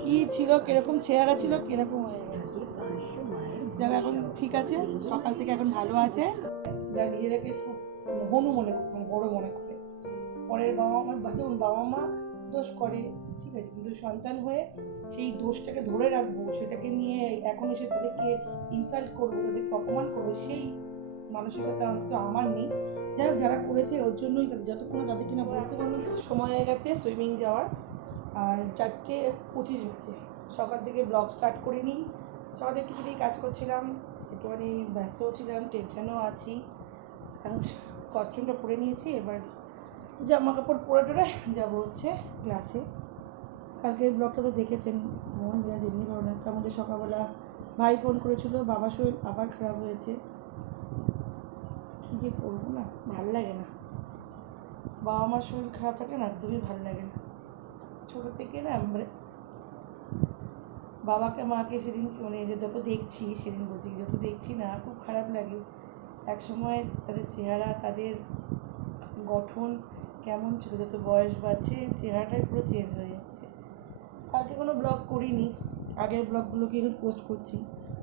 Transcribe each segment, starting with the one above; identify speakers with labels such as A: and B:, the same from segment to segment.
A: কি ছিল, কীরকম চেহারা ছিল, কীরকম হয়ে গেছে? যারা এখন ঠিক আছে, সকাল থেকে এখন ভালো আছে। যারা নিজেরাকে খুব হনু মনে মানে বড় মনে করে। পরের বাবা মা দেখুন বাবা মা দোষ করে, ঠিক আছে, কিন্তু সন্তান হয়ে সেই দোষটাকে ধরে রাখব, সেটাকে নিয়ে এখন এসে তাদেরকে ইনসাল্ট করব, তাদেরকে অপমান করব, সেই মানসিকতা অন্তত আমার নেই। যাই যারা করেছে, ওর জন্যই তাদের, যতক্ষণ তাদেরকে না বলতে পারছি, সময় হয়ে গেছে সুইমিং যাওয়ার। আর চারটে পঁচিশ হচ্ছে সকাল থেকে ব্লগ স্টার্ট করিনি। সকালে একটুখানি কাজ করছিলাম, একটুখানি ব্যস্তও ছিলাম টেনশনও আছি। এখন কস্টিউমটা পরে নিয়েছি, এবার জামা কাপড় পরে টরে যাব হচ্ছে ক্লাসে কালকে ব্লগটা তো দেখেছেন, মন মেজাজ এমনি ভালো না। তার মধ্যে সকালবেলা ভাই ফোন করেছিল বাবার শরীর আবার খারাপ হয়েছে। কী যে করব না, ভালো লাগে না। বাবা মার শরীর খারাপ থাকলে না একদমই ভালো লাগে না। ছোটো থেকে না মানে বাবাকে, মাকে সেদিন মানে যত দেখছি, সেদিন বলছি যত দেখছি না, খুব খারাপ লাগে। এক সময় তাদের চেহারা, তাদের গঠন কেমন ছিল, যত বয়স বাড়ছে, চেহারাটাই পুরো চেঞ্জ হয়ে যাচ্ছে। কালকে কোনো ব্লগ করিনি, আগের ব্লগগুলোকে এখন পোস্ট করছি,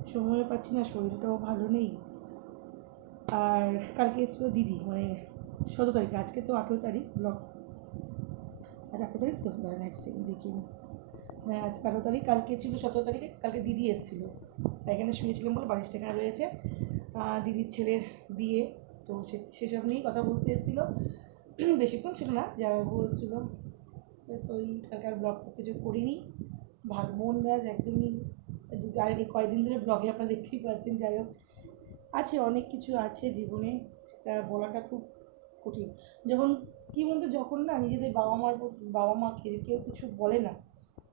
A: সময় পাচ্ছি না, শরীরটাও ভালো নেই। আর কালকে এসেছিল দিদি মানে সতেরো তারিখ, আজকে তো আঠেরো তারিখ ব্লগ আজ আঠেরো তারিখ তো দাঁড়ান এক সেকেন্ড হ্যাঁ আজ আঠেরো তারিখ, কালকে ছিল সতেরো তারিখে, কালকে দিদি এসেছিল। এখানে শুয়েছিলাম বলে বালিশটা এখানে রয়েছে। দিদির ছেলের বিয়ে, তো সে, সেসব নিয়েই কথা বলতে এসেছিল। বেশিক্ষণ ছিল না, জামাইবাবু এসেছিল। ব্যাস, ওই কালকে আর ব্লগ কিছু করিনি। মন মেজাজ একদমই দু কয়েকদিন ধরে ব্লগে আপনারা দেখতেই পাচ্ছেন, যাই হোক। আছে, অনেক কিছু আছে জীবনে, সেটা বলাটা খুব কঠিন। যখন কী বলতো, যখন না নিজেদের বাবা মার বাবা মাকে কেউ কিছু বলে না,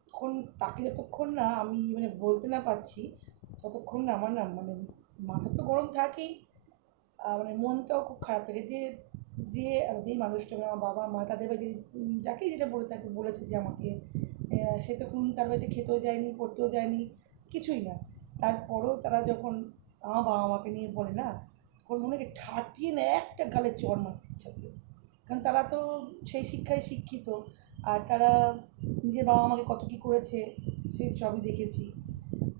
A: তখন তাকে যতক্ষণ না আমি মানে বলতে না পারছি, ততক্ষণ না আমার না মানে মাথা তো গরম থাকেই মানে মনটাও খুব খারাপ থাকে। যে যে, যেই মানুষটা মানে আমার বাবা মা, তাদের বাড়িতে যাকেই যেটা বলে তাকে বলেছে যে আমাকে সে তখন তার বাড়িতে খেতেও যায়নি, পড়তেও যায়নি, কিছুই না। তারপরেও তারা যখন আমার বাবা মাকে নিয়ে বলে না, তখন মনে হয় ঠাটিয়ে না একটা গালে চড় মারতে ইচ্ছা করে। কারণ তারা তো সেই শিক্ষায় শিক্ষিত, আর তারা নিজের বাবা মাকে কত কী করেছে সেই সবই দেখেছি।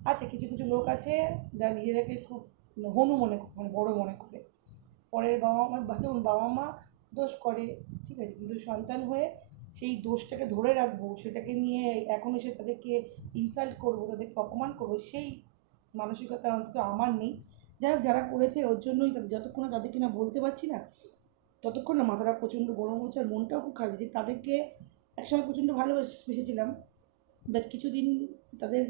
A: আছে, কিছু কিছু লোক আছে যারা নিজেরাকে খুব হনু মনে মানে বড় মনে করে। পরের বাবা মা ধরুন বাবা মা দোষ করে, ঠিক আছে, কিন্তু সন্তান হয়ে সেই দোষটাকে ধরে রাখব, সেটাকে নিয়ে এখন এসে তাদেরকে ইনসাল্ট করব, তাদেরকে অপমান করব, সেই মানসিকতা অন্তত আমার নেই। যাই হোক, যারা করেছে, ওর জন্যই তাদের, যতক্ষণ তাদেরকে না বলতে পারছি না ততক্ষণ না মাথাটা প্রচণ্ড গরম হচ্ছে আর মনটাও খুব খারাপ। যে তাদেরকে একসময় প্রচণ্ড ভালোবেসেছিলাম বাট কিছুদিন তাদের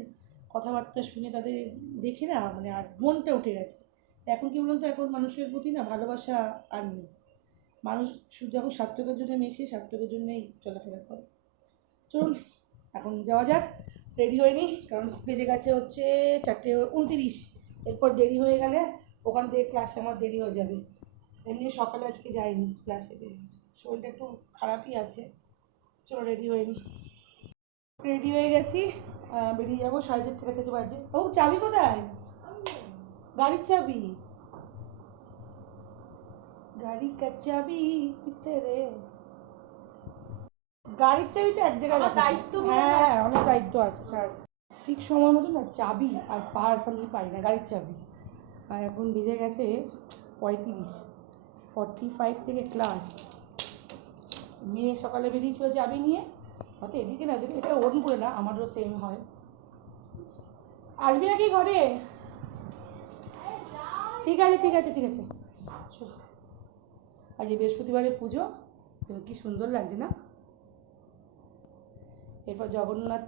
A: কথাবার্তা শুনে তাদের দেখে না মানে আর মনটা উঠে গেছে। এখন কি বলুন তো, এখন মানুষের প্রতি না ভালোবাসা আর নেই। মানুষ শুধু এখন স্বার্থকের জন্য মেশে স্বার্থকের জন্যই চলাফেরা করে। চলুন, এখন যাওয়া যাক রেডি হয়নি, কারণ বেজে গেছে হচ্ছে চারটে উনতিরিশ এরপর দেরি হয়ে গেলে ওখান থেকে ক্লাসে আমার দেরি হয়ে যাবে। এমনি সকালে আজকে যাইনি ক্লাসে শরীরটা একটু খারাপই আছে। চলো রেডি হয়নি রেডি হয়ে গেছি। বেরিয়ে যাব সাড়ে চারটে বাজে। ও চাবি কোথায়? গাড়ির চাবি। গাড়ি কা চাবি রে? গাড়ির চাবিটা এক জায়গায়।
B: দায়িত্ব
A: হ্যাঁ। অনেক দায়িত্ব আছে ছাড়। ঠিক সময় মতো না চাবি আর পার্স আমি পাই না গাড়ির চাবি। আর এখন বেজে গেছে পঁয়ত্রিশ। ফর্টি ফাইভ থেকে ক্লাস মেয়ে সকালে বেরিয়েছিল চাবি নিয়ে। হয়তো এদিকে না যদি এটা ওরম করে না, আমারও সেম হয়। আসবি নাকি ঘরে? ঠিক আছে ঠিক আছে ঠিক আছে। আজ বৃহস্পতিবারে পুজো। কি সুন্দর লাগছে না? এরপর জগন্নাথ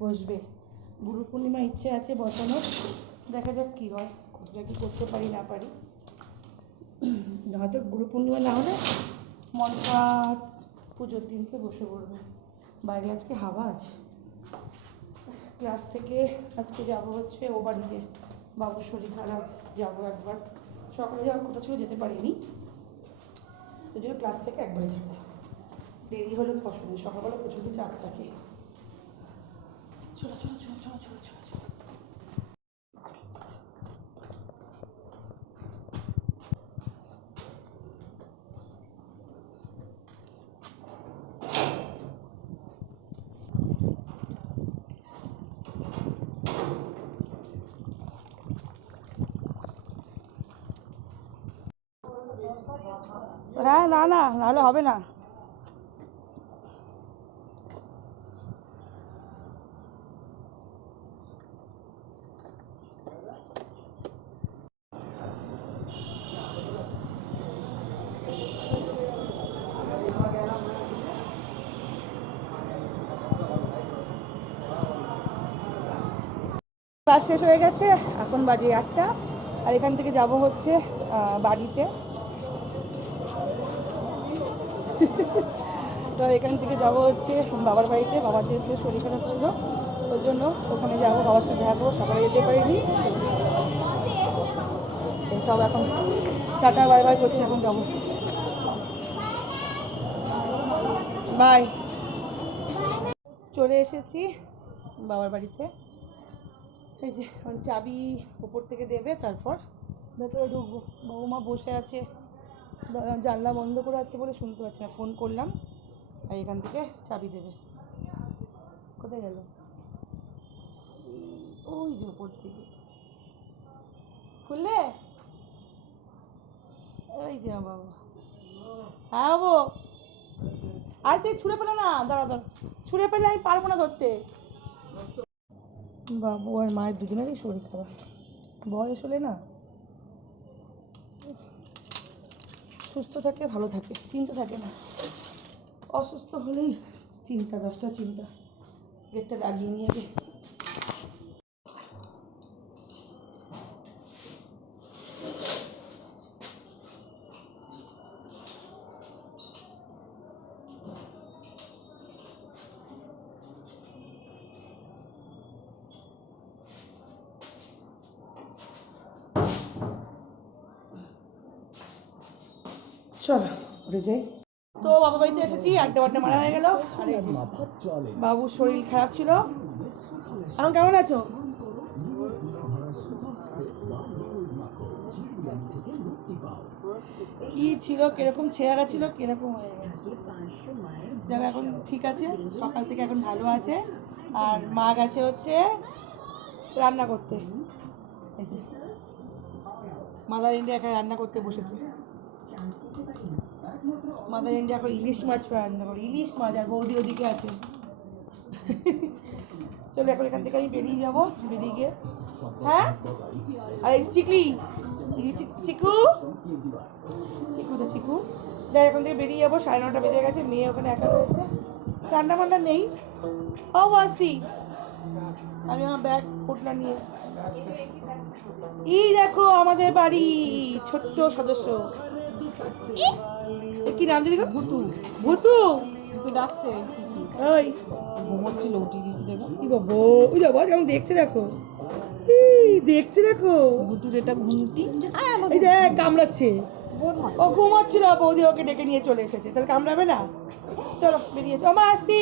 A: বসবে। গুরু পূর্ণিমা ইচ্ছে আছে বসানোর। দেখা যাক কী হয়। কতটা কি করতে পারি, না পারি। হয়তো গুরু পূর্ণিমা না হলে মনসা পুজোর দিনকে বসে পড়বে। বাইরে আজকে হাওয়া আছে। ক্লাস থেকে আজকে যাব হচ্ছে ও বাড়িতে। বাবুর শরীর খারাপ, যাব একবার। সকালে যাওয়ার কথা ছিল, যেতে পারিনি। ওই জন্য ক্লাস থেকে একবারে যাব। দেরি হলে পছন্দ সকালবেলা প্রচণ্ড চাপ থাকে। চলো চলো চলো চলো চলো চলো চলো। না না, নাহলে হবে না। ক্লাস শেষ হয়ে গেছে, এখন বাজে আটটা। আর এখান থেকে যাব হচ্ছে বাড়িতে। তো এখান থেকে যাব হচ্ছে বাবার বাড়িতে, বাবার যেহেতু শরীর খারাপ ছিল, ওই জন্য ওখানে যাব, বাবার সাথে দেখা করব সকালে যেতে পারিনি। সব এখন টাটা, বাই বাই করছি, এখন যাব। বাই। চলে এসেছি বাবার বাড়িতে। এই যে চাবি ওপর থেকে দেবে, তারপর ভেতরে ঢুকবো। বৌমা বসে আছে। জানলা বন্ধ করে আছে বলে শুনতে পাচ্ছি না। ফোন করলাম, আর এখান থেকে চাবি দেবে। কোথায় গেল? ওই যে উপর থেকে। খুললে? ওই যে বাবা। হ্যাঁ বাবু। আজ তুই ছুঁড়ে পেলে না, দাঁড়া দাঁড়া। ছুঁড়ে পেলে আমি পারব না ধরতে। বাবু আর মায়ের দুজনেরই শরীর খারাপ। বয়স হলে না সুস্থ থাকে, ভালো থাকে, চিন্তা থাকে না। অসুস্থ হলেই চিন্তা, দশটা চিন্তা। গেটটা লাগিয়ে নিয়ে চল উঠে যাই তো বাবা বাড়িতে এসেছি আড্ডা বাড্ডা মারা হয়ে গেল। আর বাবুর শরীর খারাপ ছিল। এখন কেমন আছো? কি ছিল, কীরকম চেহারা ছিল, কীরকম হয়ে দেখো, এখন ঠিক আছে, সকাল থেকে এখন ভালো আছে। আর মা গেছে হচ্ছে রান্না করতে। মাদার ইন্ডিয়া এখানে রান্না করতে বসেছে। মাদার ইন্ডিয়া এখন ইলিশ মাছ রান্না করে। ইলিশ মাছ আর বৌদি ওদিকে আছে। চলো এখন এখান থেকে আমি বেরিয়ে যাব, বেরিয়ে গিয়ে। হ্যাঁ? আর এই চিকলি। চিক- চিকু। তো চিকু। যাই, এখন থেকে বেরিয়ে যাব। সাড়ে নটা বেজে গেছে, মেয়ে ওখানে একা রয়েছে। রান্না বান্না নেই? ও আসি আমি আমার ব্যাগ, পোটলা নিয়ে। এই দেখো আমাদের বাড়ি, ছোট্ট সদস্য। কি নাম দিলি গো? ভুতু ভুতু
B: ডাকছে।
A: ওই।
B: ঘুমোচ্ছিল উঠিয়ে দিয়েছি দেখো।
A: কি বাবু? ওই যাব কেমন দেখছে দেখো। এই দেখছে দেখো।
B: ভুতুর এটা ঘুমটি।
A: এই দেখ কামড়াচ্ছে। ও ঘুমাচ্ছিল বৌদি ওকে ডেকে নিয়ে চলে এসেছে। তাহলে কামড়াবে না? চলো বেরিয়েছে ও মা আসি।